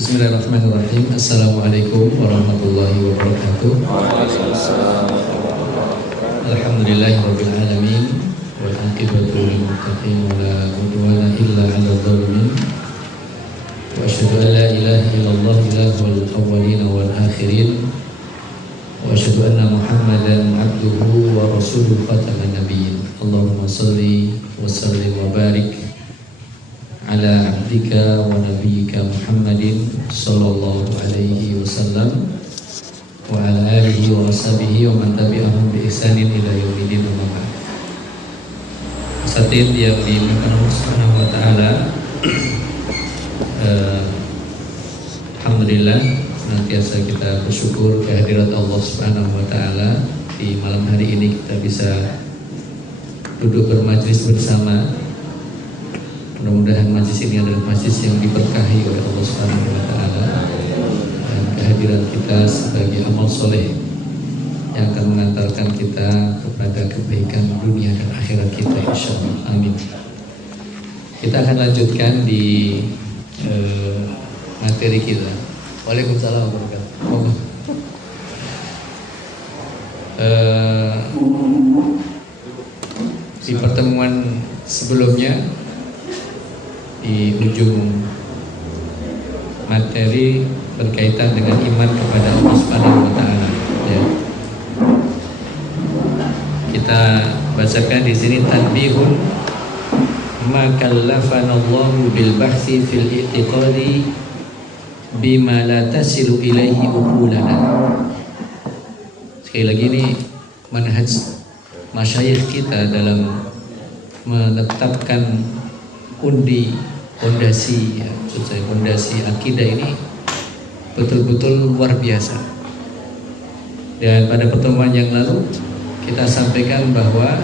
Bismillahirrahmanirrahim. Assalamualaikum warahmatullahi wabarakatuh. Alhamdulillahirabbil alamin wal aqibatu lil muttaqin wa la udwana illa 'alal zalimin. Wa asyhadu an la ilaha illallah ilahul awwalin wal akhirin. Wa asyhadu anna Muhammadan 'abduhu wa rasuluhu khataman nabiyyin. Allahumma shalli wa sallim wa barik ala abdika wa nabiyyika Muhammadin sallallahu alaihi wasallam wa ala alihi wa washabihi wa man tabi'ahum bi ihsanin ila yaumil din. Asatid yang dimuliakan Allah Subhanahu wa taala, alhamdulillah senantiasa kita bersyukur kehadirat Allah Subhanahu wa taala. Di malam hari ini kita bisa duduk bermajlis bersama. Mudah-mudahan majlis ini adalah majlis yang diberkahi oleh Allah Subhanahu wa taala, dan kehadiran kita sebagai amal soleh yang akan mengantarkan kita kepada kebaikan dunia dan akhirat kita insyaallah. Amin. Kita akan lanjutkan di materi kita. Waalaikumsalam warahmatullahi wabarakatuh. Di pertemuan sebelumnya, di ujung materi berkaitan dengan iman kepada Allah Subhanahu wa taala, ya. Kita bacakan di sini tanbihun ma kallafana Allahu bil bahsi fil i'tiqadi bima la tasilu ilaihi uqulana. Sekali lagi ini manhaj masyayikh kita dalam menetapkan fondasi akidah ini betul-betul luar biasa. Dan pada pertemuan yang lalu kita sampaikan bahwa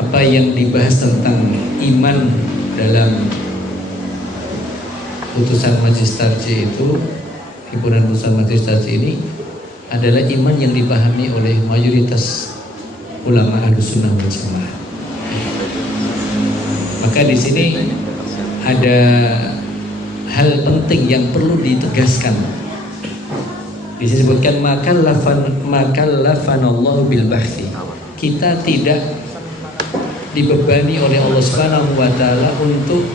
apa yang dibahas tentang iman dalam putusan Majelis Tarjih itu, himpunan putusan Majelis Tarjih ini adalah iman yang dipahami oleh mayoritas ulama Ahlussunnah wal Jamaah. Maka di sini ada hal penting yang perlu ditegaskan. Disebutkan makallafanallahu bil bahthi. Kita tidak dibebani oleh Allah Subhanahu wa taala untuk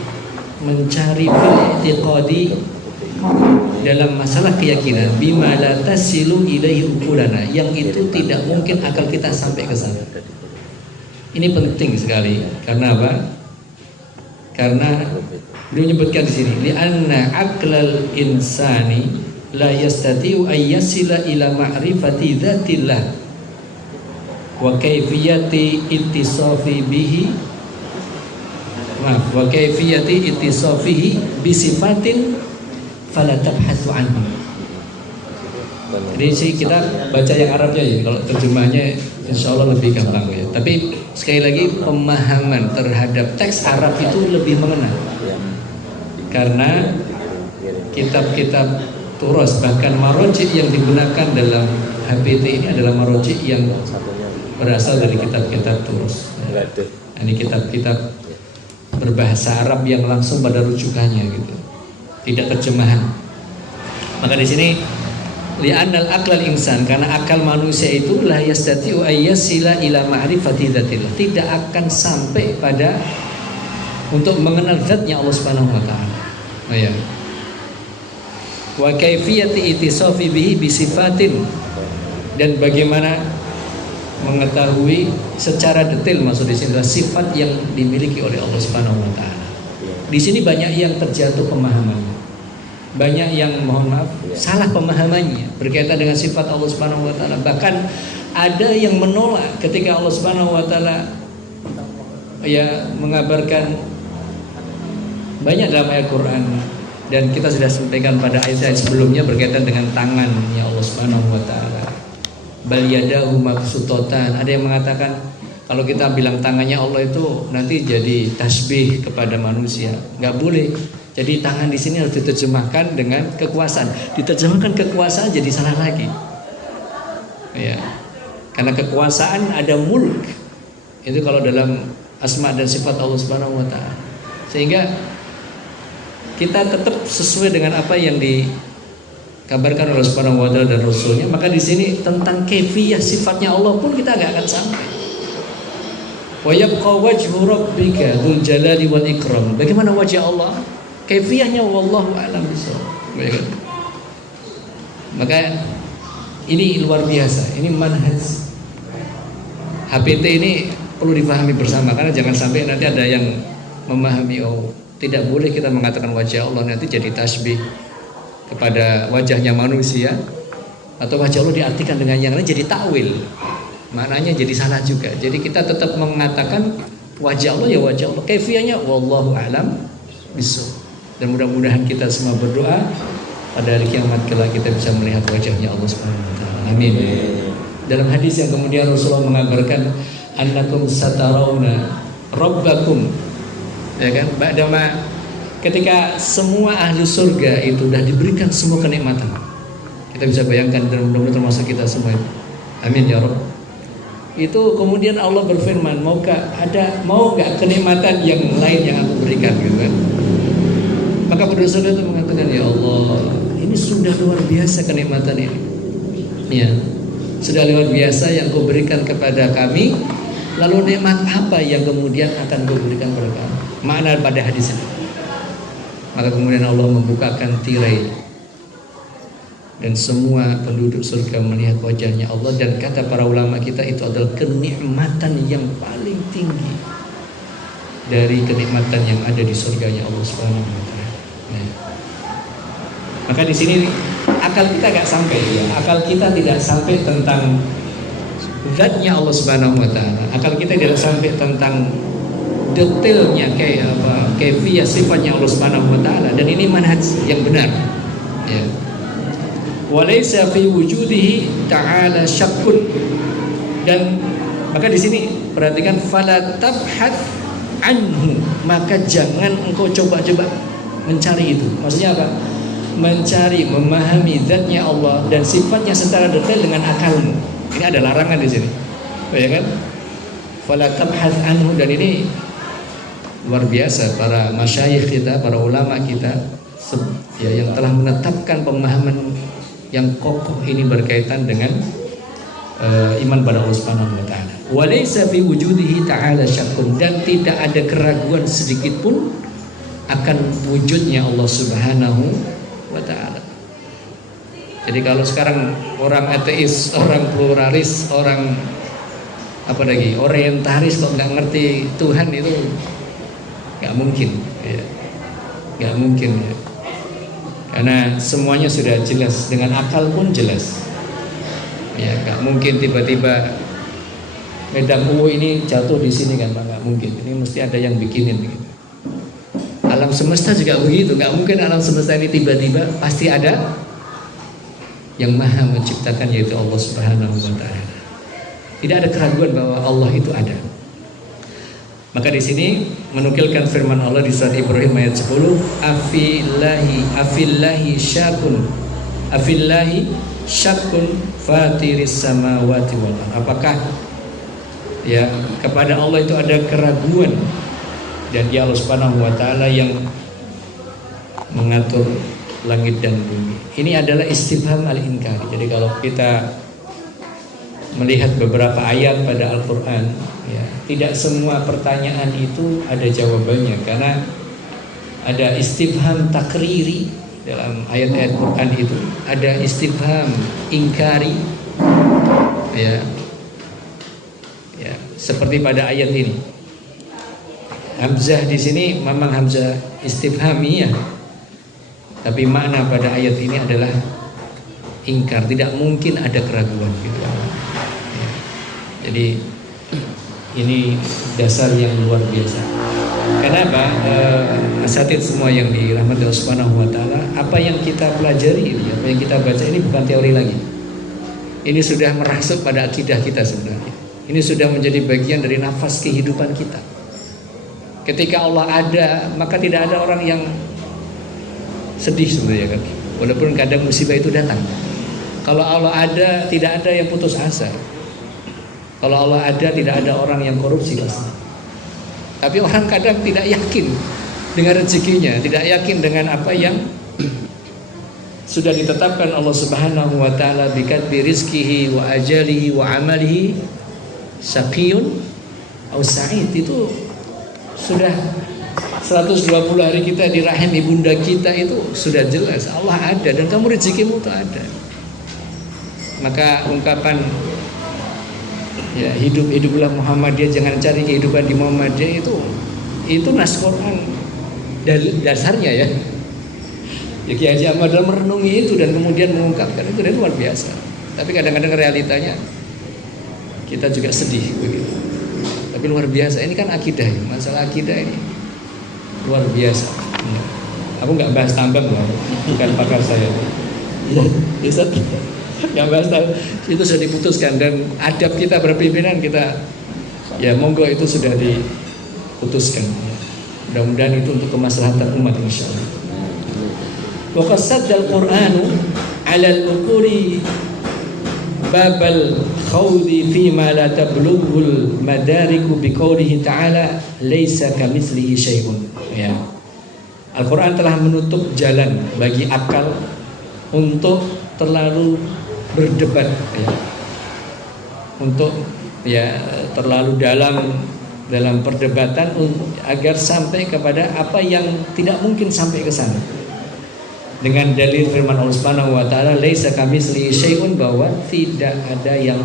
mencari i'tiqadi dalam masalah keyakinan bima la tasilu ilaihi uqulana, yang itu tidak mungkin akal kita sampai ke sana. Ini penting sekali. Karena apa? Karena beliau menyebutkan di sini li'anna aqlal insani la yastati'u ay yasila ila ma'rifati dzatillah wa kayfiyati ittisafi bihi wa kayfiyati ittisafihi bi sifatin fala tabhatsu anhu. Jadi sih kita baca yang Arabnya ya, kalau terjemahnya insyaallah lebih gampang ya. Tapi sekali lagi pemahaman terhadap teks Arab itu lebih mengena. Karena kitab-kitab turas bahkan marojik yang digunakan dalam HPT ini adalah marojik yang berasal dari kitab-kitab turas. Ini kitab-kitab berbahasa Arab yang langsung pada rujukannya gitu. Tidak terjemahan. Maka di sini li'annal aqlal insan, karena akal manusia itu la yastati'u ayyasila ila ma'rifati dzatillah, tidak akan sampai pada untuk mengenal zatnya Allah Subhanahu wa taala. Ya. Wa kaifiyati ittisafi bihi bi sifatin, dan bagaimana mengetahui secara detail, maksud di sini adalah sifat yang dimiliki oleh Allah Subhanahu wa taala. Di sini banyak yang terjatuh pemahaman. Banyak yang mohon maaf salah pemahamannya berkaitan dengan sifat Allah Subhanahu wa taala. Bahkan ada yang menolak ketika Allah Subhanahu wa taala ya mengabarkan banyak dalam ayat Quran, dan kita sudah sampaikan pada ayat-ayat sebelumnya berkaitan dengan tangannya Allah Subhanahu wa taala. Bal yadahu mabsutatan. Ada yang mengatakan kalau kita bilang tangannya Allah itu nanti jadi tasbih kepada manusia. Enggak boleh. Jadi tangan di sini harus diterjemahkan dengan kekuasaan. Diterjemahkan kekuasaan jadi salah lagi. Ya. Karena kekuasaan ada mulk. Itu kalau dalam asma dan sifat Allah Subhanahu wa taala. Sehingga kita tetap sesuai dengan apa yang dikabarkan oleh Subhanahu wa taala dan Rasulnya. Maka di sini tentang kaifiyah sifatnya Allah pun kita nggak akan sampai. Wa yabqa wajhu rabbika dzul jalali wal ikram. Bagaimana wajah Allah? Kaifiyahnya wallahu a'lam bishawab. Maka ini luar biasa. Ini manhaj HPT ini perlu dipahami bersama, karena jangan sampai nanti ada yang memahami tidak boleh kita mengatakan wajah Allah, nanti jadi tasbih kepada wajahnya manusia, atau wajah Allah diartikan dengan yang lain jadi takwil, maknanya jadi salah juga. Jadi kita tetap mengatakan wajah Allah ya wajah Allah, kaifiyahnya wallahu a'lam bishawab. Dan mudah-mudahan kita semua berdoa pada hari kiamat kelak kita bisa melihat wajahnya Allah Subhanahu wa taala. Amin. Dalam hadis yang kemudian Rasulullah mengabarkan annakum satarawna rabbakum, ya kan, ba'dama, ketika semua ahli surga itu sudah diberikan semua kenikmatan. Kita bisa bayangkan, dan mudah-mudahan termasuk kita semua. Amin ya Rabb. Itu kemudian Allah berfirman, mau nggak kenikmatan yang lain yang aku berikan, gitu kan. Maka para saudara itu mengatakan, ya Allah, ini sudah luar biasa kenikmatan ini. Ya, sudah luar biasa yang kau berikan kepada kami. Lalu nikmat apa yang kemudian akan kau berikan kepada kami? Makna pada hadis ini. Maka kemudian Allah membukakan tirai dan semua penduduk surga melihat wajahnya Allah. Dan kata para ulama kita, itu adalah kenikmatan yang paling tinggi dari kenikmatan yang ada di surganya Allah Subhanahu wa taala. Maka di sini akal kita nggak sampai, ya. Akal kita tidak sampai tentang zatnya Allah Subhanahu wa taala. Akal kita tidak sampai tentang detailnya kayak apa, kaifiyah sifatnya Allah Subhanahu wa taala. Dan ini manhaj yang benar. Ya. Walaysa fi wujudihi ta'ala syakkun. Dan maka di sini perhatikan, fala tabhath anhu, maka jangan engkau coba-coba mencari itu. Maksudnya apa? Mencari, memahami zatnya Allah dan sifatnya secara detail dengan akalmu. Ini ada larangan di sini, ya kan? Fala tabhath anhu. Dan ini luar biasa para masyayikh kita, para ulama kita, ya, yang telah menetapkan pemahaman yang kokoh ini berkaitan dengan iman pada Allah Subhanahu wa taala. Wa laysa fi wujudihi ta'ala syakkun, dan tidak ada keraguan sedikit pun akan wujudnya Allah Subhanahu wa taala. Jadi kalau sekarang orang ateis, orang pluralis, orang apa lagi, orientalis kok nggak ngerti Tuhan, itu nggak mungkin, ya. Nggak mungkin, ya. Karena semuanya sudah jelas, dengan akal pun jelas. Ya, nggak mungkin tiba-tiba medan ini jatuh di sini, kan, Pak? Nggak mungkin. Ini mesti ada yang bikinin, gitu. Alam semesta juga begitu, nggak mungkin alam semesta ini tiba-tiba, pasti ada yang maha menciptakan, yaitu Allah Subhanahu wa taala. Tidak ada keraguan bahwa Allah itu ada. Maka di sini menukilkan firman Allah di surat Ibrahim ayat 10, afillahi syakun fatiris samawati wal ardh. Apakah, ya, kepada Allah itu ada keraguan, dan Dia Allah Subhanahu wa taala yang mengatur langit dan bumi. Ini adalah istifham al-inkari. Jadi kalau kita melihat beberapa ayat pada Al-Quran, ya, tidak semua pertanyaan itu ada jawabannya, karena ada istifham takriri dalam ayat-ayat Quran itu, ada istifham ingkari, ya, ya, seperti pada ayat ini. Hamzah di sini memang hamzah istifhamiyah, tapi makna pada ayat ini adalah ingkar, tidak mungkin ada keraguan, gitu. Ya. Jadi ini dasar yang luar biasa. Kenapa? Asatid semua yang dirahmati Allah Subhanahu wa taala, apa yang kita pelajari, apa yang kita baca ini bukan teori lagi. Ini sudah merasuk pada akidah kita sebenarnya. Ini sudah menjadi bagian dari nafas kehidupan kita. Ketika Allah ada, maka tidak ada orang yang sedih sebenarnya, kan. Walaupun kadang musibah itu datang. Kalau Allah ada, tidak ada yang putus asa. Kalau Allah ada, tidak ada orang yang korupsi pasti. Tapi orang kadang tidak yakin dengan rezekinya, tidak yakin dengan apa yang sudah ditetapkan Allah Subhanahu wa taala bikatbi rizqihi wa ajalihi wa amalihi syaqiyun au sa'id. Itu sudah 120 hari kita di rahim ibunda kita itu sudah jelas Allah ada dan kamu rezekimu itu ada. Maka ungkapan ya hiduplah Muhammadiyah, jangan cari kehidupan di Muhammadiyah, itu nas Quran dasarnya ya. Ki Haji Ahmad dalam merenungi itu dan kemudian mengungkapkan itu, dan luar biasa. Tapi kadang-kadang realitanya kita juga sedih begitu. Tapi luar biasa, ini kan akidah ya. Masalah akidah ini luar biasa. Aku nggak bahas tambang loh, bukan pakar saya. Bisa nggak bahas tambang, itu sudah diputuskan, dan adab kita berpimpinan kita ya monggo itu sudah diputuskan. Mudah-mudahan itu untuk kemaslahatan umat insyaallah. Wa qasaddal Qur'anu 'ala al-uquli babal khawdi fi ma la tablughul madariku biqaulihi ta'ala laisa kamitslihi syai'un. Ya. Al-Qur'an telah menutup jalan bagi akal untuk terlalu berdebat ya. Untuk ya terlalu dalam perdebatan agar sampai kepada apa yang tidak mungkin sampai ke sana. Dengan dalil firman Allah Subhanahu wa taala laisa kamitslihi syai'un, bahwa tidak ada yang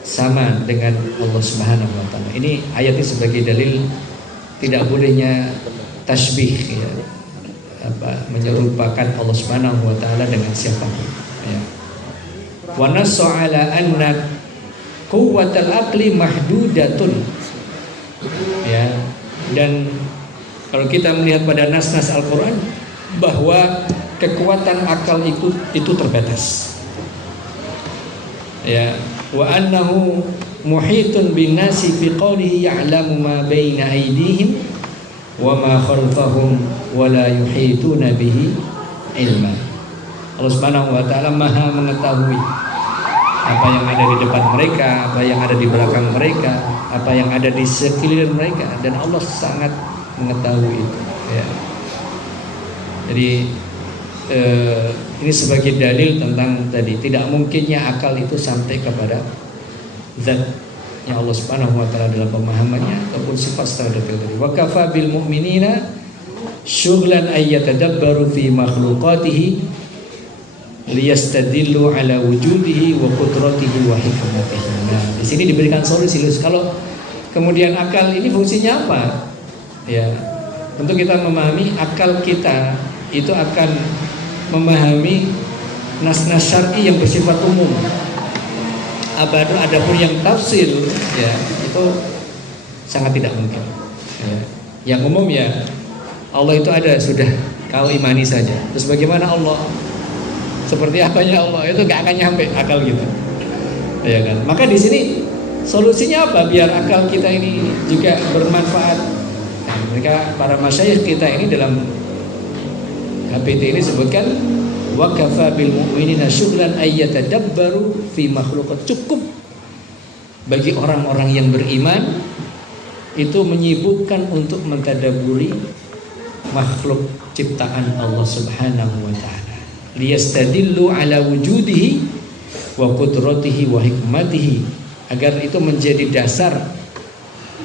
sama dengan Allah Subhanahu wa taala. Ini ayatnya sebagai dalil tidak bolehnya tasbih ya, menyerupakan Allah Subhanahu wa taala dengan siapapun ya. Wa nasu ala anna quwwatal aqli mahdudatun ya, dan kalau kita melihat pada nas-nas Al-Quran bahwa kekuatan akal itu terbatas. Ya, wa annahu muhitun bin nasi fi qawlihi ya'lamu ma baina aydihim wa ma khalfahum wa la yuhituna bihi ilma. Allah Subhanahu wa taala Maha mengetahui apa yang ada di depan mereka, apa yang ada di belakang mereka, apa yang ada di sekeliling mereka, dan Allah sangat mengetahui itu ya. Jadi ini sebagai dalil tentang tadi tidak mungkinnya akal itu sampai kepada zatnya Allah Subhanahu wa taala dalam pemahamannya ataupun sifat secara detail tadi. Wa kafa bil mu'minina syughlan ay yatadabbaru fi makhluqatihi liyastadillu ala wujudihi wa qudratihi wa hikmatihi. Nah, di sini diberikan solusi. Kalau kemudian akal ini fungsinya apa? Ya, tentu kita memahami akal kita itu akan memahami nas-nas syar'i yang bersifat umum. Adapun yang tafsir ya itu sangat tidak mungkin. Ya. Yang umum ya Allah itu ada, sudah kau imani saja. Terus bagaimana Allah? Seperti apanya Allah itu gak akan nyampe akal kita. Ya kan? Maka di sini solusinya apa biar akal kita ini juga bermanfaat? Mereka para masyayikh kita ini dalam HPT ini sebutkan wa kafa bil mu'minina syughlan ay yatadabbaru fi makhluqat. Cukup bagi orang-orang yang beriman itu menyibukkan untuk mentadabburi makhluk ciptaan Allah Subhanahu wa taala. Liyastadillu ala wujudihi wa qudratihi wa hikmatihi, agar itu menjadi dasar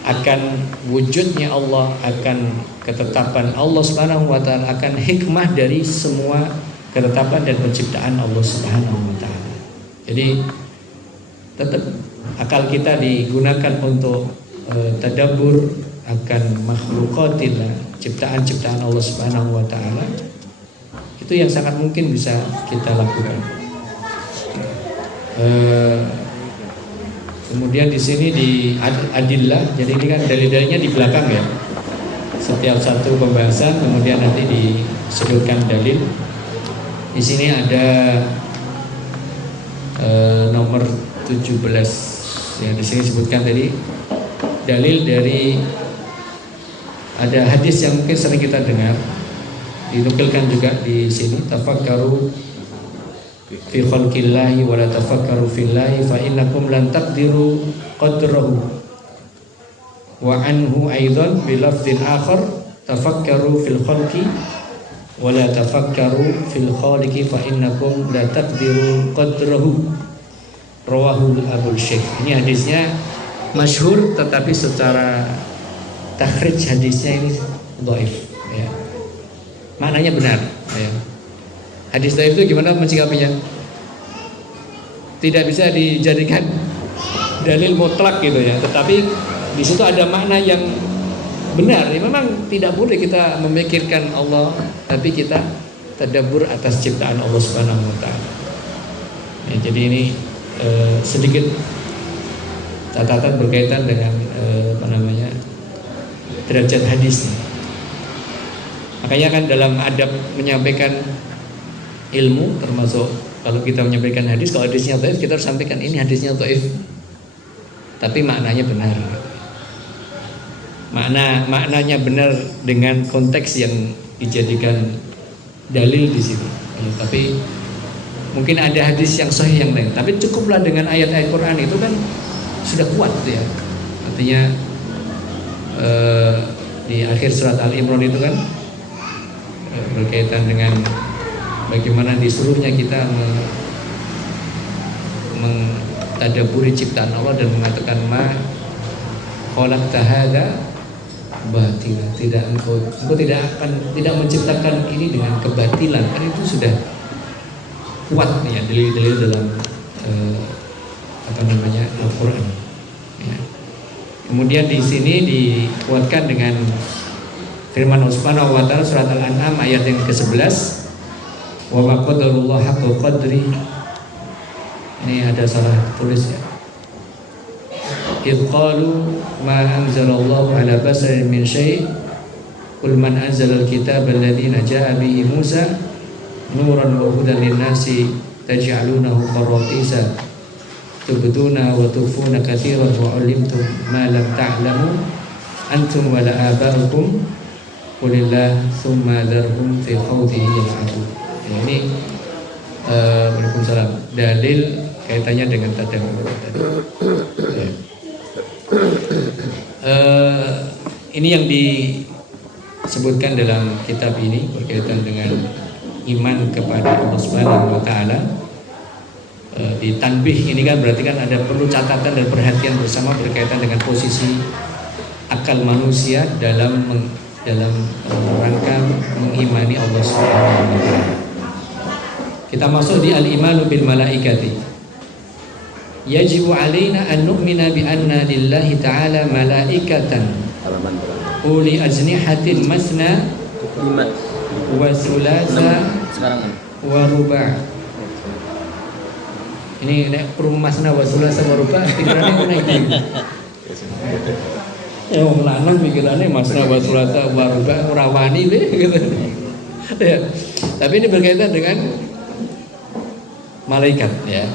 akan wujudnya Allah, akan ketetapan Allah Subhanahu wa taala, akan hikmah dari semua ketetapan dan penciptaan Allah Subhanahu wa taala. Jadi tetap akal kita digunakan untuk tadabbur akan makhluqatillah, ciptaan-ciptaan Allah Subhanahu wa taala. Itu yang sangat mungkin bisa kita lakukan. Kemudian di sini di adillah, jadi ini kan dalil-dalilnya di belakang ya. Setiap satu pembahasan kemudian nanti disebutkan dalil. Di sini ada nomor 17 ya, di sini disebutkan tadi dalil dari ada hadis yang mungkin sering kita dengar, dinukilkan juga di sini, tafakkaru fi khalqillahi wa la tafakkaru fillahi fa innakum lan taqdiru qadrahu. wa anhu aidan bi lafdhin akhar tafakkaru fil khalqi wa la tafakkaru fil khaliqi fa innakum la taqdiru qadrahu, rawahu Abu Syekh. Ini hadisnya masyhur, tetapi secara takhrij hadisnya ini dhaif ya. Maknanya benar ya. Hadis dhaif itu gimana mencikapinya? Tidak bisa dijadikan dalil mutlak gitu ya, tetapi di situ ada makna yang benar. Ya, memang tidak boleh kita memikirkan Allah, tapi kita tadabbur atas ciptaan Allah Subhanahu wa taala. Ya, jadi ini sedikit catatan berkaitan dengan derajat hadis. Makanya kan dalam adab menyampaikan ilmu, termasuk kalau kita menyampaikan hadis, kalau hadisnya dhaif kita harus sampaikan ini hadisnya dhaif, tapi maknanya benar. Maknanya benar dengan konteks yang dijadikan dalil di situ. Ya, tapi mungkin ada hadis yang sahih yang lain, tapi cukuplah dengan ayat-ayat Quran itu kan sudah kuat ya. Artinya di akhir surat Al-Imran itu kan berkaitan dengan bagaimana disuruhnya kita mentadabburi ciptaan Allah dan mengatakan ma khalaqta hadza batila, engkau tidak menciptakan ini dengan kebatilan. Kan itu sudah kuat nih ya dalil-dalil dalam Al-Qur'an ya. Kemudian di sini dikuatkan dengan firman Allah Subhanahu wa taala surat Al-An'am ayat yang ke-11, wa ma qadarullah haqqa qadri. Ini ada salah tulis ya. Idh qalu ma anzalallahu ala basarin min syai' qul man anzalal kitaba alladzi ja'a bihi Musa nuran wa hudan lin-nasi taj'alunahu qaratisa tubduna wa tufuna katsiran wa 'alimtum ma lam ta'lamu antum wa la aba'ukum qulillah tsumma dzarhum fi khawdihim yal'abun. Ini Waalaikumsalam, dalil kaitannya dengan tadabbur tadi. Ini yang disebutkan dalam kitab ini berkaitan dengan iman kepada Allah Subhanahu wa taala. Di tanbih ini kan berarti kan ada perlu catatan dan perhatian bersama berkaitan dengan posisi akal manusia dalam rangka mengimani Allah Subhanahu wa taala. Kita masuk di al-imanu bil malaikati. Yajibu alaina an nu'mina bi anna lillahi ta'ala malaikatan uli ajnihatin masna wa thulatha wa ruba'. Ini nek masna wa thulatha wa ruba' pikirannya mana iki? Ya wong lanang pikirannya masna wa thulatha wa ruba' ora wani gitu. Ya. Tapi ini berkaitan dengan malaikat ya.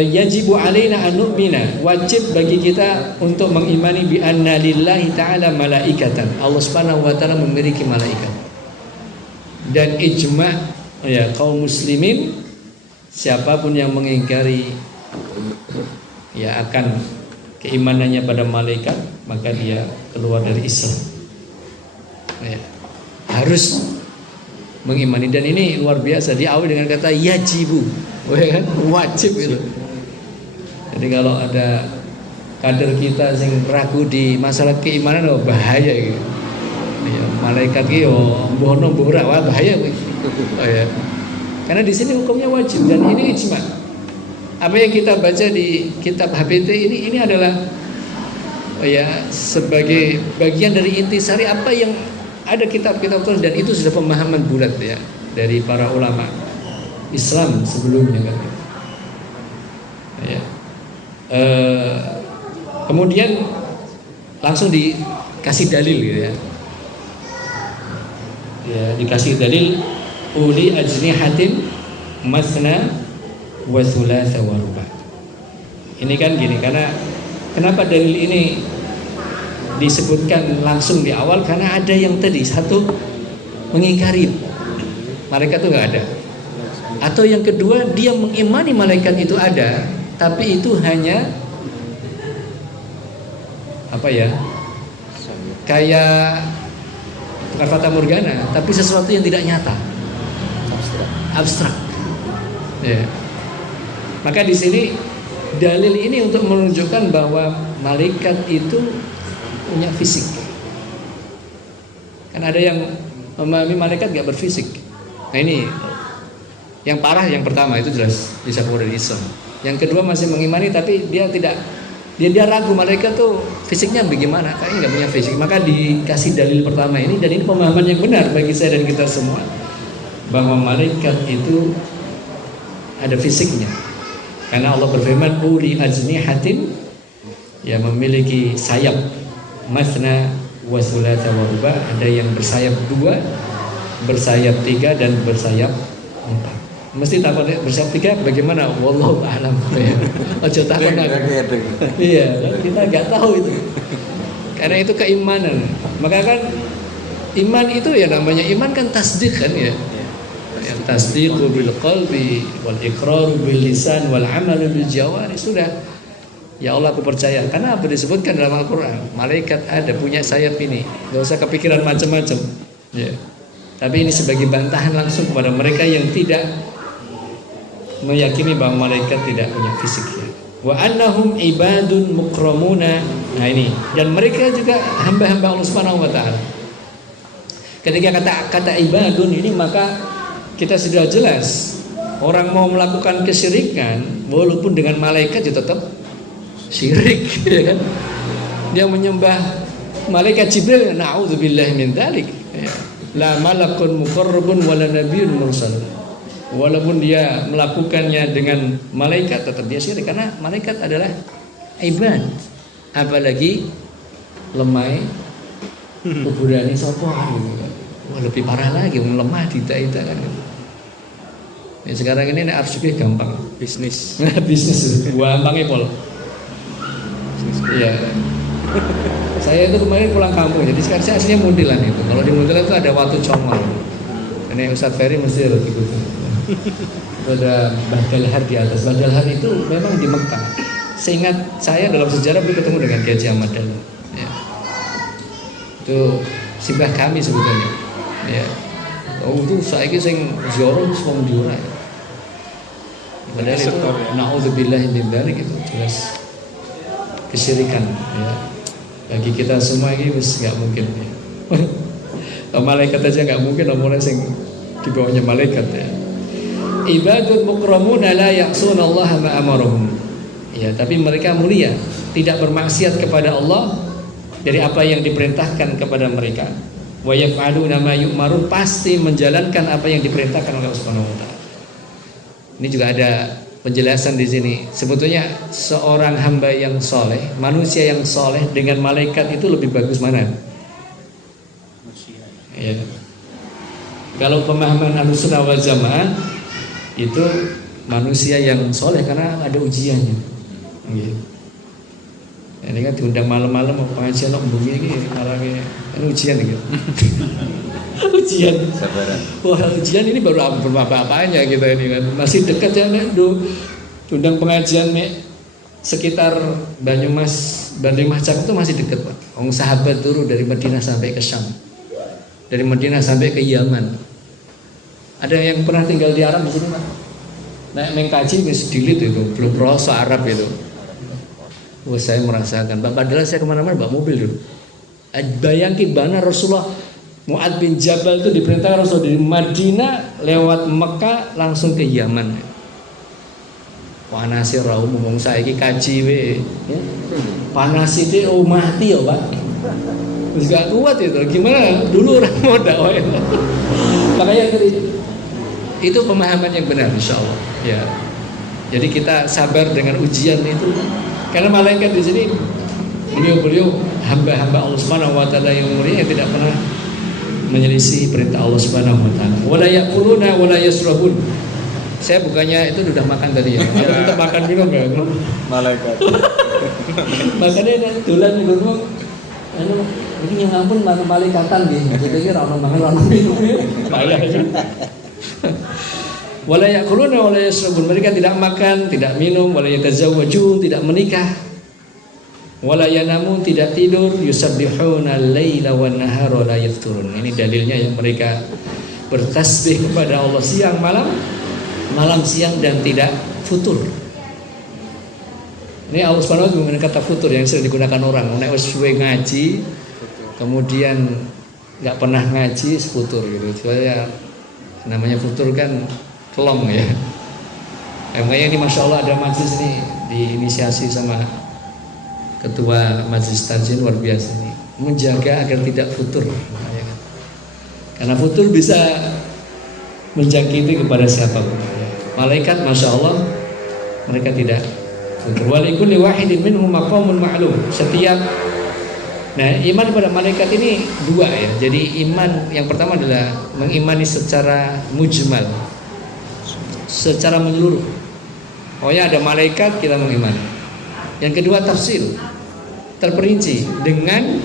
Yajibu alaina an nu'mina, wajib bagi kita untuk mengimani bi anna lillahi ta'ala malaikatan. Allah Subhanahu wa taala memiliki malaikat. Dan ijma' ya kaum muslimin, siapapun yang mengingkari ya akan keimanannya pada malaikat, maka dia keluar dari Islam. Ya. Harus mengimani, dan ini luar biasa diawali dengan kata yajibu, kan? Wajib itu. Jadi kalau ada kader kita yang ragu di masalah keimanan, oh bahaya gitu. Ya, malaikat itu bono ora bahaya gitu. Oh, ya. Karena di sini hukumnya wajib dan ini ijma. Apa yang kita baca di kitab HBT ini adalah ya sebagai bagian dari intisari apa yang ada kitab-kitab dan itu sudah pemahaman bulat ya dari para ulama Islam sebelumnya kan. Ya. Kemudian langsung dikasih dalil gitu ya. Ya, dikasih dalil uli ajnihatin masna wa thulatha wa ruba'. Ini kan gini, karena kenapa dalil ini disebutkan langsung di awal, karena ada yang tadi satu mengingkari malaikat itu nggak ada, atau yang kedua dia mengimani malaikat itu ada, tapi itu hanya apa ya? Kayak bukan fata morgana, tapi sesuatu yang tidak nyata. Abstrak. Ya. Maka di sini dalil ini untuk menunjukkan bahwa malaikat itu punya fisik. Kan ada yang memahami malaikat gak berfisik. Nah ini yang parah yang pertama itu jelas bisa keluar dari Islam. Yang kedua masih mengimani tapi dia ragu malaikat tuh fisiknya bagaimana, kayaknya nggak punya fisik. Maka dikasih dalil pertama ini, dan ini pemahaman yang benar bagi saya dan kita semua, bahwa malaikat itu ada fisiknya. Karena Allah berfirman uli ajnihatin, ya memiliki sayap, masna wa thulatha wa ruba, ada yang bersayap 2, bersayap 3 dan bersayap 4. Mesti takut bersayap 3 bagaimana? Wallahu a'lam. Ojo takut aku. Iya, kita nggak tahu itu. Karena itu keimanan. Maka kan iman itu ya namanya iman kan tasdik kan ya. Yang tasdiqu bil qalbi wal iqraru bil lisan wal amalu bil jawari. Sudah. Ya Allah aku percaya. Karena apa disebutkan dalam Al-Qur'an? Malaikat ada punya sayap ini. Enggak usah kepikiran macam-macam. Ya. Tapi ini sebagai bantahan langsung kepada mereka yang tidak meyakini bahwa malaikat tidak punya fisik ya. Wa annahum ibadun mukramuna. Nah ini, dan mereka juga hamba-hamba Allah Subhanahu wa taala. Ketika kata ibadun ini, maka kita sudah jelas orang mau melakukan kesyirikan walaupun dengan malaikat ya tetap syirik ya kan. Dia menyembah malaikat Jibril, na'udzubillahi min dzalik. Ya. La malakun muqarrabun wala nabiyyun mursal. Walaupun dia melakukannya dengan malaikat tetap dia syirik, karena malaikat adalah ibad. Apalagi lemai kuburane sapa gitu. Wah, lebih parah lagi lemah dita-ita kan. Ya, sekarang ini nek arsipnya gampang bisnis. Bisnis gampangnya pol. Iya. Saya itu kemarin pulang kampung, jadi sekarang saya aslinya Muntilan itu. Kalau di Muntilan itu ada Watu Congol. Ini Ustadz Ferry mesti harus ikut. Itu ada Badalhar di atas. Badalhar itu memang di Mekah. Seingat saya dalam sejarah beliau ketemu dengan Kiai Ahmad Dahlan. Ya. Itu simbah kami sebetulnya. Ya. Oh itu saiki sing ziarah wong Madura. Padahal itu naudzubillahi min dzalik, itu jelas kesyirikan ya. Bagi kita semua ini nggak mungkin ya. Malaikat aja nggak mungkin, omongnya sing di bawahnya malaikat ya. Ibadun mukramuna la ya'suna Allah ma amarahum. Ya, tapi mereka mulia, tidak bermaksiat kepada Allah dari apa yang diperintahkan kepada mereka. Wa yaf'aluna ma yu'marun, pasti menjalankan apa yang diperintahkan oleh Allah Subhanahu wa taala. Ini juga ada penjelasan di sini. Sebetulnya seorang hamba yang soleh, manusia yang soleh dengan malaikat itu lebih bagus mana? Ya. Kalau pemahaman Ahlussunnah wal Jamaah itu manusia yang soleh karena ada ujiannya. Gitu. Ini kan diundang malam-malam mau pengajian nok bengi iki marane ujian gitu. Ujian. Sabaran. Wah, ujian ini baru apa-apanya kita ini kan. Masih dekat ya nek diundang pengajian nek sekitar Banyumas, Bandeng Macak itu masih dekat, Pak. Wong sahabat turun dari Madinah sampai ke Syam. Dari Madinah sampai ke Yaman. Ada yang pernah tinggal di Arab di sini, Pak? Nek mengkaji wis dilit itu, belum prosa Arab itu. Wah, saya merasakan. Padahal saya kemana-mana bawa mobil dulu. Bayangin bana Rasulullah Mu'ad bin Jabal itu diperintahkan Rasul dari Madinah lewat Mekah langsung ke Yaman. Panasi ra umum saiki kaji we. Ya. Panas itu mati ya, Pak. Terus gak kuat itu. Gimana? Dulu orang mau dakwah itu. Makanya itu pemahaman yang benar insyaallah. Ya. Jadi kita sabar dengan ujian itu. Karena malaikat di sini beliau hamba-hamba Allah Subhanahu wa taala yang mulia yang tidak pernah menyelisih perintah Allah Subhanahu wa taala. Wala yaquluna wala yasrabun. Saya bukannya itu sudah makan tadi ya. Kita makan minum ya. Malaikat. Makanya dolan ngomong ini yang ampun malaikatan nggih. Jadi ora ono mangan ora minum. Bahaya. Wala yaquluna wala yasrabun. Mereka tidak makan, tidak minum, wala yatazawwajun, tidak menikah. wala yanamun, tidak tidur, yusabbihuna al-laila wan nahara la yafturun. Ini dalilnya yang mereka bertasbih kepada Allah siang malam, malam siang, dan tidak futur. Ini Allah Subhanahu wa taala menggunakan kata futur yang sering digunakan orang. Nek wis suwe ngaji, kemudian nggak pernah ngaji, futur gitu. Soalnya namanya futur kan kelong ya. Makanya ini Masya Allah ada majelis ini diinisiasi sama ketua majelis tajin, luar biasa ini, menjaga agar tidak futur. Karena futur bisa menjangkiti kepada siapapun. Malaikat Masya Allah mereka tidak futur. Walikulli wahidin minhum maqamun ma'lum. Nah, iman kepada malaikat ini dua ya. Jadi iman yang pertama adalah mengimani secara mujmal, secara menyeluruh. Pokoknya ada malaikat kita mengimani. Yang kedua tafsir, terperinci dengan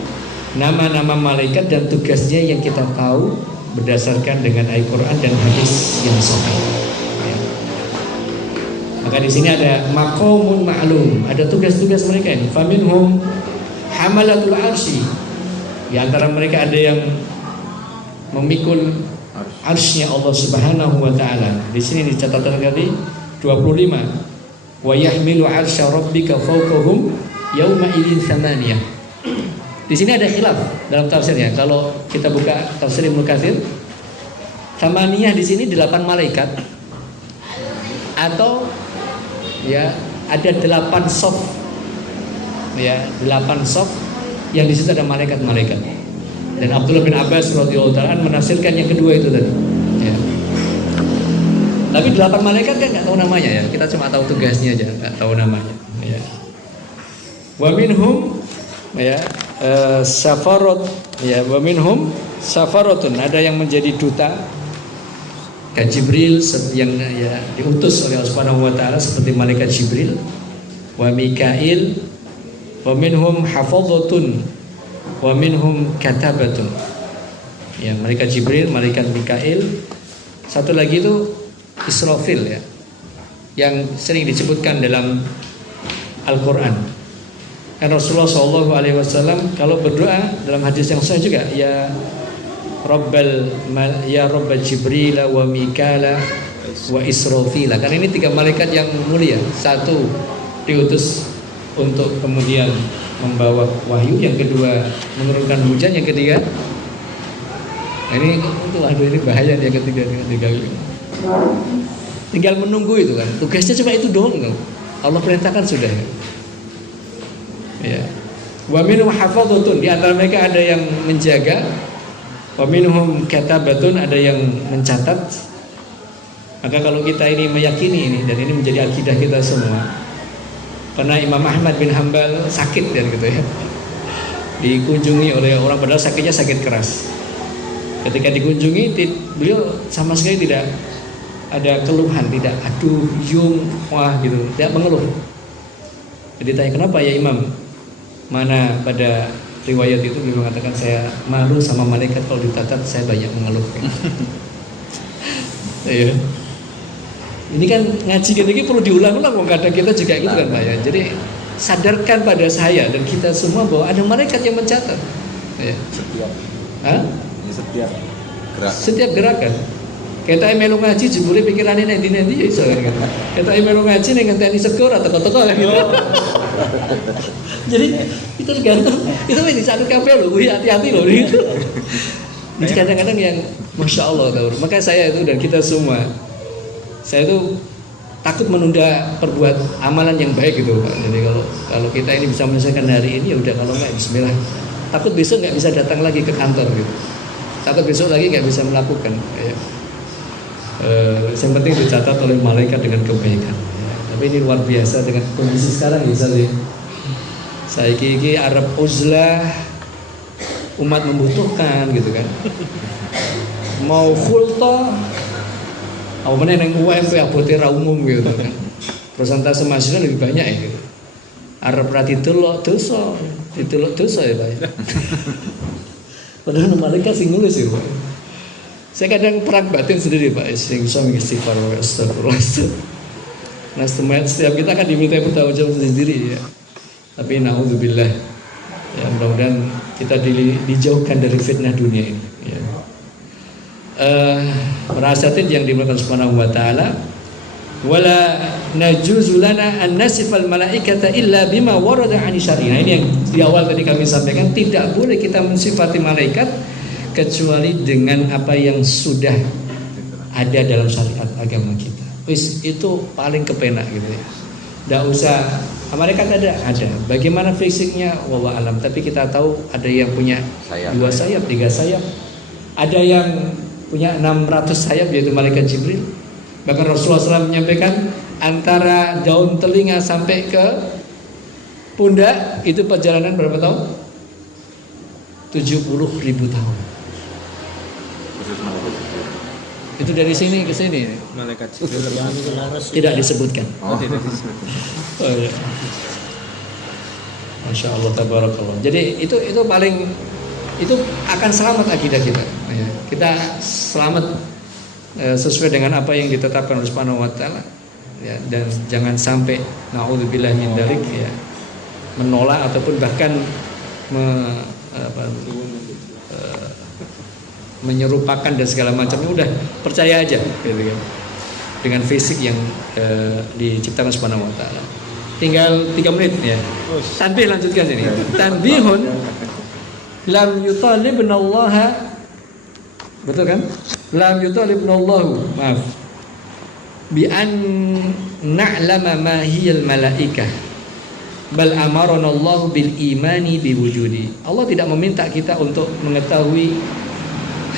nama-nama malaikat dan tugasnya yang kita tahu berdasarkan dengan Al-Quran dan hadis yang sahih. Ya. Maka di sini ada maqamun ma'lum, ada tugas-tugas mereka ini. Faminhum hamalatul arsy. Di antara mereka ada yang memikul arsy-nya Allah Subhanahu wa taala. Di sini dicatatkan tadi 25. Wa yahmilu arsya rabbika fawqahum yauma idzin tsamaniyah. Di sini ada khilaf dalam tafsirnya. Kalau kita buka tafsir Ibnu Katsir, tsamaniyah di sini 8 malaikat atau ya ada 8 sof. Ya, 8 sof yang di situ ada malaikat-malaikat. Dan Abdullah bin Abbas radhiyallahu taala menafsirkan yang kedua itu tadi. Ya. Tapi 8 malaikat kan nggak tahu namanya ya. Kita cuma tahu tugasnya aja, nggak tahu namanya. Ya. Wa minhum ya safarat ya, wa minhum safaratun, ada yang menjadi duta kayak Jibril yang ya diutus oleh Allah Subhanahu wa taala seperti malaikat Jibril, wa Mikail, wa minhum hafadhatun, wa minhum katabatun. Ya, malaikat Jibril, malaikat Mikail, satu lagi itu Israfil ya, yang sering disebutkan dalam Al-Quran. Kan Rasulullah SAW kalau berdoa dalam hadis yang sahih juga, ya Rabbal Jibril wa Mikala wa Israfil. Karena ini 3 malaikat yang mulia. Satu diutus untuk kemudian membawa wahyu, yang kedua menurunkan hujan, yang ketiga ini bahaya, yang ketiga tinggal menunggu itu kan. Tugasnya cuma itu doang kan. Allah perintahkan sudah ya. Ya. Wa minhum hafadhatun, di antara mereka ada yang menjaga. Wa minhum katabatun, ada yang mencatat. Maka kalau kita ini meyakini ini, dan ini menjadi akidah kita semua. Karena Imam Ahmad bin Hanbal sakit dan gitu ya. Dikunjungi oleh orang, padahal sakitnya sakit keras. Ketika dikunjungi, beliau sama sekali tidak ada keluhan, tidak aduh, yung, wah gitu, tidak mengeluh. Jadi tanya, kenapa ya Imam? Mana pada riwayat itu beliau mengatakan, saya malu sama malaikat kalau ditatap saya banyak mengeluh. Ya. Ini kan ngaji gini perlu diulang-ulang, kadang kita juga gitu kan Pak ya. Jadi sadarkan pada saya dan kita semua bahwa ada malaikat yang mencatat. Ya. Setiap gerakan. Kita melu ngaji jebule pikirane nek ndi-ndi ya iso kan. Kita melu ngaji ning ngenteni segur atau teko-teko kan gitu. Jadi itu tergantung, itu mesti dicatat kabeh lho, hati-hati loh gitu. Jadi kadang-kadang yang Masya Allah tahu. Maka saya itu dan kita semua, saya itu takut menunda perbuat amalan yang baik gitu Pak. Jadi kalau kita ini bisa menyelesaikan hari ini ya udah, kalau enggak bismillah. Takut besok nggak bisa datang lagi ke kantor gitu. Takut besok lagi nggak bisa melakukan. Ya. Yang penting dicatat oleh malaikat dengan kebaikan. Ya. Tapi ini luar biasa dengan kondisi sekarang ya Ustaz. Saya kiki Arab uzlah, umat membutuhkan gitu kan. Mau khulta apa mana yang UM yang putih umum gitu kan. Persentase mahasiswa lebih banyak ya gitu. Arab rati telok dosa ya Pak. Padahal malaikat sing nulis ya Pak. Saya kadang perang batin sendiri Pak, sing suami istighfar wa astagfirullah. Nah setiap kita kan diminta bertanggung jawab sendiri ya. Tapi naudzubillah, ya mudah-mudahan kita dijauhkan dari fitnah dunia ini. Ya. Para asatid yang dimuliakan Subhanahu wa taala, wala najuzu lana an nasifal malaikata illa bima warada 'ani syar'i. Nah, ini yang di awal tadi kami sampaikan, tidak boleh kita mensifati malaikat kecuali dengan apa yang sudah ada dalam syariat agama kita. Wis itu paling kepenak gitu ya. Enggak usah malaikat ada. Bagaimana fisiknya wallahu alam, tapi kita tahu ada yang punya 2 sayap, 3 sayap. Ada yang punya 600 sayap yaitu malaikat Jibril. Bahkan Rasulullah SAW menyampaikan antara daun telinga sampai ke pundak itu perjalanan berapa tahun? 70.000 tahun. Itu dari sini ke sini. Malaikat Jibril tidak disebutkan. Tidak disebutkan. Oh, ya. Masya Allah, tabarakallah. Jadi itu paling, itu akan selamat akidah kita. Ya. Kita selamat sesuai dengan apa yang ditetapkan oleh Subhanahu wa taala. Ya, dan jangan sampai naudzubillah min dzalik ya, menolak ataupun bahkan menyerupakan dan segala macamnya. Udah percaya aja gitu kan, dengan fisik yang diciptakan Subhanahu wa taala. Tinggal 3 menit ya. Tanbih, lanjutkan sini. Tanbihun lam yutalibnallaha, betul kan? Lam yutalibnallahu, maaf, bi an na'lama ma hiyal malaikah bal amarana Allah bil imani bi wujudi. Allah tidak meminta kita untuk mengetahui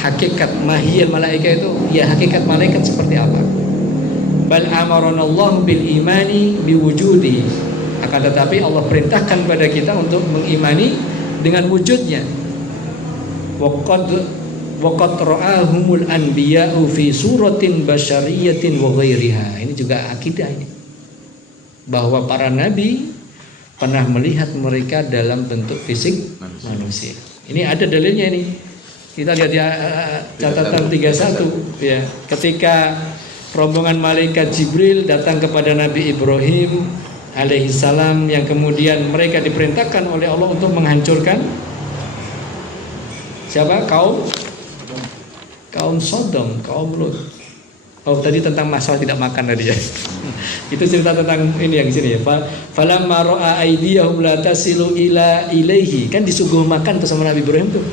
hakikat mahiyal malaikah itu, ya hakikat malaikat seperti apa. Bal amarana Allah bil imani bi wujudi. Akan tetapi Allah perintahkan pada kita untuk mengimani dengan wujudnya. Waqad ra'ahumul anbiya'u fi suratin basyariyatin wa ghairiha. Ini juga akidah ini, bahwa para nabi pernah melihat mereka dalam bentuk fisik manusia. Ini ada dalilnya ini. Kita lihat ya, catatan 31 ya. Ketika rombongan malaikat Jibril datang kepada Nabi Ibrahim alaihissalam, yang kemudian mereka diperintahkan oleh Allah untuk menghancurkan siapa? Kaum Sodom, kaum Lut. Oh, tadi tentang masalah tidak makan tadi ya. Itu cerita tentang ini yang sini ya. Falamma ra'a aydiyahum la tasilu ila ilaihi. Kan disuguh makan tuh sama Nabi Ibrahim tuh.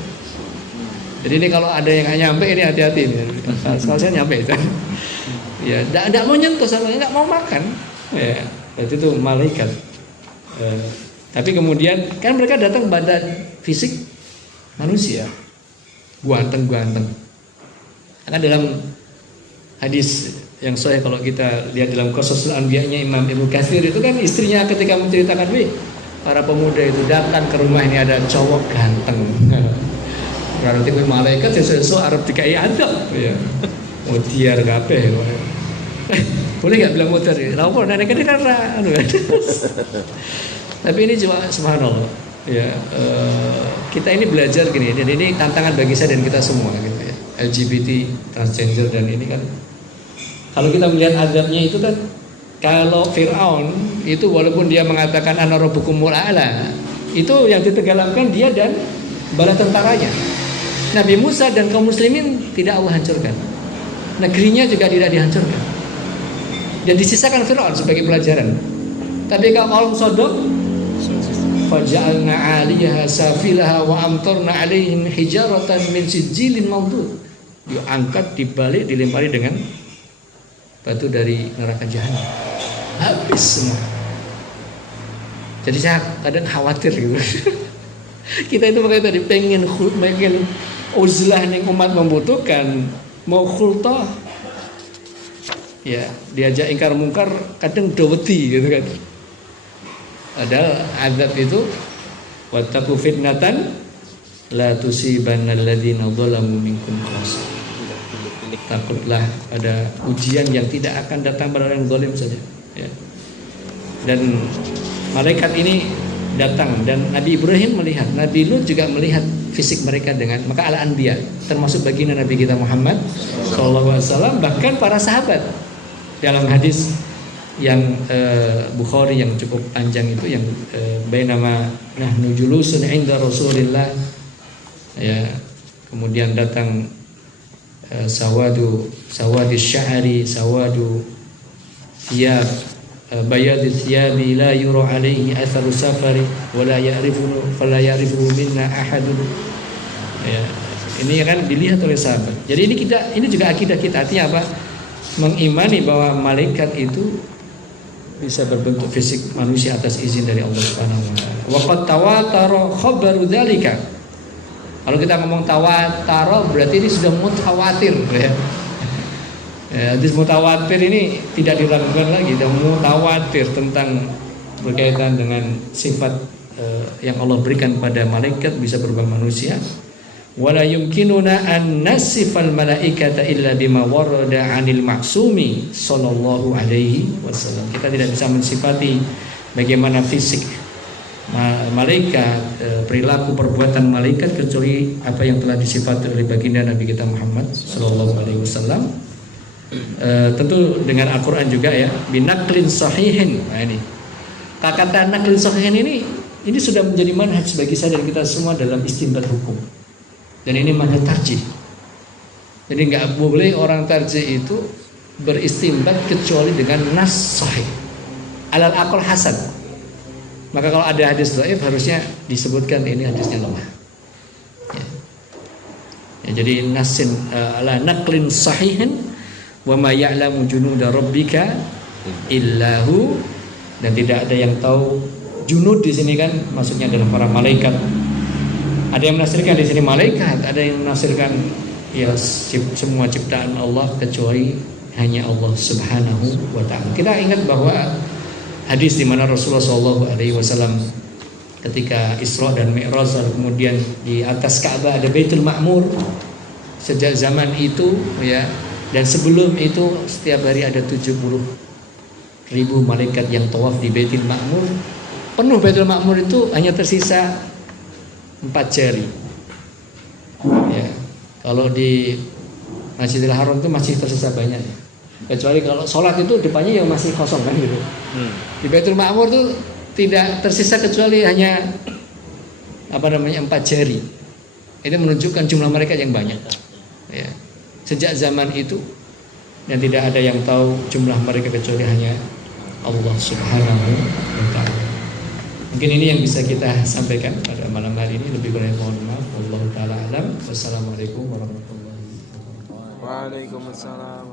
Jadi ini kalau ada yang nggak nyampe ini hati-hati nih. Kalau saya nyampe itu. Ya, enggak mau nyentuh sama, enggak mau makan. Ya, itu malaikat. Tapi kemudian kan mereka datang badan fisik manusia. Ganteng. Karena dalam hadis yang sahih kalau kita lihat dalam Qasasul Anbiya-nya Imam Ibnu Katsir itu kan istrinya ketika menceritakan, para pemuda itu datang ke rumah ini ada cowok ganteng. Berarti malaikat sesuatu Arab dikai adab ya. Mutiar kabeh. Boleh enggak bilang mutiar? Lah kok nek kan Tapi ini cuma subhanallah. Ya, kita ini belajar gini, dan ini tantangan bagi saya dan kita semua gitu ya. LGBT, transgender, dan ini kan kalau kita melihat azabnya itu kan, kalau Fir'aun itu walaupun dia mengatakan ana rabbukumul a'la, itu yang ditenggelamkan dia dan bala tentaranya. Nabi Musa dan kaum muslimin tidak Allah hancurkan, negerinya juga tidak dihancurkan, dan disisakan Fir'aun sebagai pelajaran. Tapi kalau Sodom, faja'alna 'aliyaha safilaha wa amtarna 'alaihim hijaratan min sijilin mandud. Diangkat, dibalik, dilempari dengan batu dari neraka jahanam. Habis semua. Jadi saya kadang khawatir gitu. Kita itu makanya tadi pengen uzlah ning umat membutuhkan, mau khultah ya, diajak ingkar mungkar kadang daweti gitu kan. Padahal azab itu wattaqu fitnatan la tusibanna alladziina dzalamu minkum khassah. Takutlah ada ujian yang tidak akan datang pada orang zalim saja ya. Dan malaikat ini datang, dan Nabi Ibrahim melihat, Nabi Lut juga melihat fisik mereka dengan, maka al-anbiya termasuk baginda Nabi kita Muhammad sallallahu alaihi wasallam, bahkan para sahabat dalam hadis yang Bukhari yang cukup panjang itu yang bainama nahnu julusun inda Rasulillah, ya, kemudian datang sawadi sya'ri sawadu thiyab bayadi thiyabi la yura alaihi atharu safari wala ya'rifu minna ahadun, ya, ini kan dilihat oleh sahabat. Jadi ini juga akidah kita, artinya apa? Mengimani bahwa malaikat itu bisa berbentuk fisik manusia atas izin dari Allah Subhanahu wa taala. Wa qad tawatara khabaru dzalika. Kalau kita ngomong tawatara berarti ini sudah mutawatir, ya. Hadis mutawatir ini tidak diragukan lagi, dan mutawatir tentang berkaitan dengan sifat yang Allah berikan pada malaikat bisa berupa manusia. Wala yumkinuna an nasifal malaikata illa bima warada 'anil maksumi sallallahu alaihi wasallam. Kita tidak bisa mensifati bagaimana fisik malaikat, perilaku perbuatan malaikat kecuali apa yang telah disifati oleh baginda Nabi kita Muhammad sallallahu alaihi wasallam. Tentu dengan Al-Qur'an juga, ya, binaqlin sahihin. Nah, ini kata naqlin sahihin ini sudah menjadi manhaj bagi saya dan kita semua dalam istinbat hukum. Dan ini manhaj tarjih. Jadi nggak boleh orang tarjih itu beristinbat kecuali dengan nas sahih, alal aqal hasan. Maka kalau ada hadis dhaif harusnya disebutkan ini hadisnya lemah. Ya, jadi nasin ala naqlin sahihin wa ma ya'lamu junuda rabbika illahu, dan tidak ada yang tahu junud di sini kan maksudnya adalah para malaikat. Ada yang menafsirkan di sini malaikat, ada yang menafsirkan ya semua ciptaan Allah kecuali hanya Allah Subhanahu wa taala. Kita ingat bahwa hadis di mana Rasulullah SAW ketika Isra dan Mi'raj, kemudian di atas Ka'bah ada Baitul Ma'mur. Sejak zaman itu, ya, dan sebelum itu setiap hari ada 70.000 malaikat yang tawaf di Baitul Ma'mur. Penuh Baitul Ma'mur itu hanya tersisa 4 jari. Ya, kalau di Masjidil Haram itu masih tersisa banyak. Kecuali kalau sholat itu depannya yang masih kosong kan gitu. Di Baitul Ma'mur itu tidak tersisa kecuali hanya 4 jari. Ini menunjukkan jumlah mereka yang banyak. Ya. Sejak zaman itu, dan tidak ada yang tahu jumlah mereka kecuali hanya Allah Subhanahu wa taala. Mungkin ini yang bisa kita sampaikan pada malam hari ini. Lebih kurang mohon maaf. Wallahu taala alam. Wassalamualaikum warahmatullahi wabarakatuh. Waalaikumsalam.